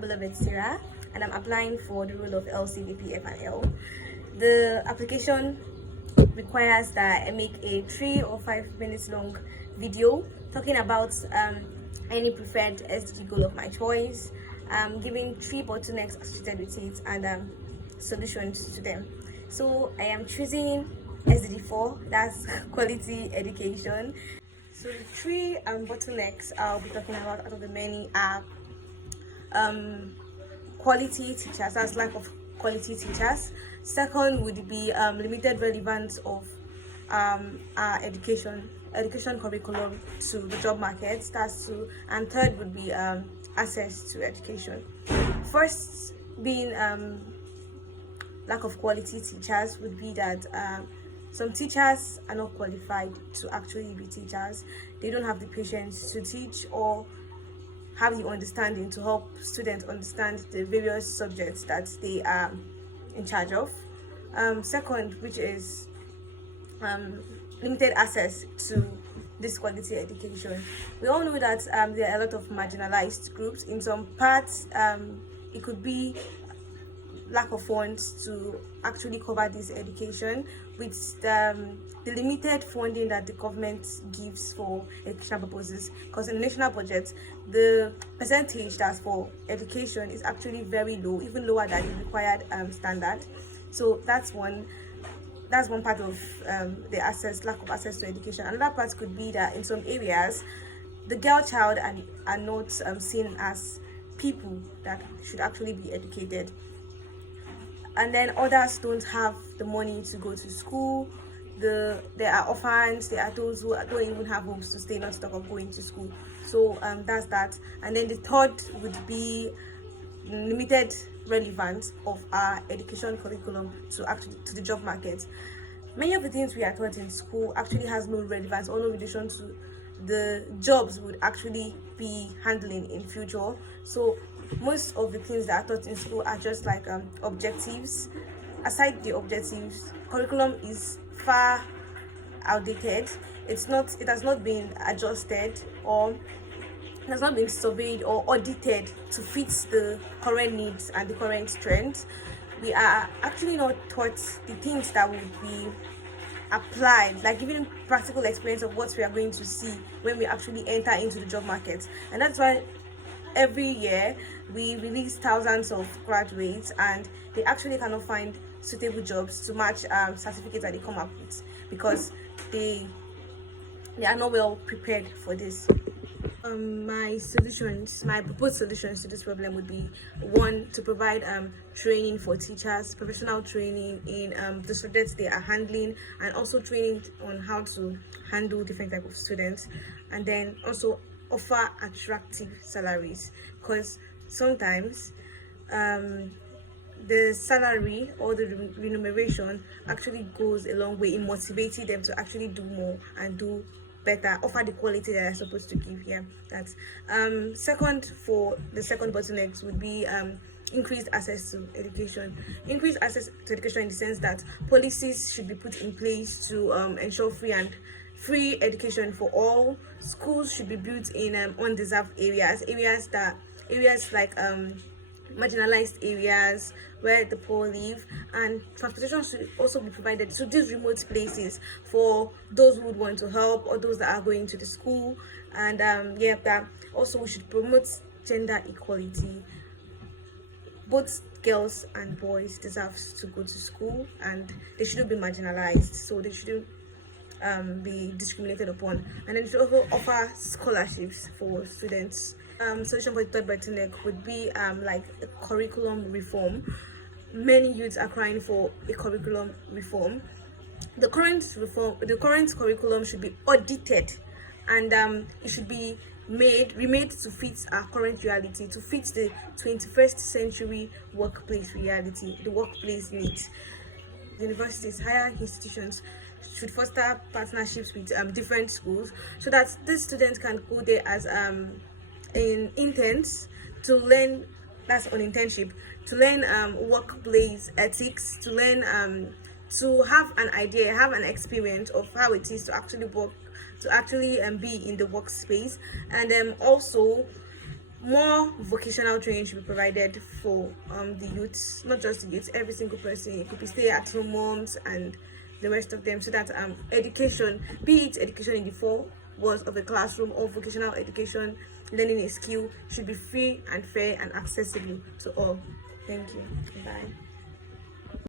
beloved Sarah, and I'm applying for the role of LCVP F&L. The application requires that I make a 3 or 5 minutes long video talking about any preferred SDG goal of my choice, giving 3 bottlenecks associated with it, and solutions to them. So I am choosing SDG 4, that's quality education. So the 3 bottlenecks I'll be talking about out of the many are quality teachers, that's lack of quality teachers. Second would be limited relevance of our education curriculum to the job market, that's 2. And third would be access to education. First being lack of quality teachers would be that some teachers are not qualified to actually be teachers. They don't have the patience to teach or have the understanding to help students understand the various subjects that they are in charge of. Second, which is limited access to this quality education. We all know that there are a lot of marginalized groups. In some parts, it could be lack of funds to actually cover this education, with the limited funding that the government gives for educational purposes, because in the national budget the percentage that's for education is actually very low, even lower than the required standard. So that's one part of the lack of access to education. Another part could be that in some areas the girl child are not seen as people that should actually be educated, and then others don't have the money to go to school. There are orphans, there are those who don't even have homes to stay, not to talk of going to school. So that's that. And then the third would be limited relevance of our education curriculum to the job market. Many of the things we are taught in school actually has no relevance or no relation to the jobs we would actually be handling in future. So most of the things that are taught in school are just like objectives. Aside the objectives, curriculum is far outdated. It has not been adjusted, or it has not been surveyed or audited to fit the current needs and the current trends. We are actually not taught the things that would be applied, like giving practical experience of what we are going to see when we actually enter into the job market. And that's why every year we release thousands of graduates and they actually cannot find suitable jobs to match certificates that they come up with, because they are not well prepared for this. My proposed solutions to this problem would be: 1, to provide training for teachers, professional training in the subjects they are handling, and also training on how to handle different types of students, and then also offer attractive salaries, because sometimes the salary or the remuneration actually goes a long way in motivating them to actually do more and do better, offer the quality that they're supposed to give here. That's second. For the second bottleneck would be increased access to education. Increased access to education in the sense that policies should be put in place to ensure free education for all. Schools should be built in undeserved areas like marginalized areas where the poor live, and transportation should also be provided to these remote places for those who would want to help or those that are going to the school. And that also we should promote gender equality. Both girls and boys deserve to go to school, and they shouldn't be marginalized, so they shouldn't be discriminated upon. And then we should also offer scholarships for students. Solution for the third bottleneck would be like a curriculum reform. Many youths are crying for a curriculum reform. The current curriculum should be audited, and it should be remade to fit our current reality, to fit the 21st century workplace reality, the workplace needs. Universities, higher institutions should foster partnerships with different schools, so that these students can go there as in interns to learn, that's on internship, to learn workplace ethics, to learn to have an experience of how it is to actually work, to actually be in the workspace, and also more vocational training should be provided for the youths, not just the youths, every single person. It could be stay-at-home moms and the rest of them, so that education, be it education in the four walls of a classroom or vocational education, learning a skill, should be free and fair and accessible to all. Thank you. Bye.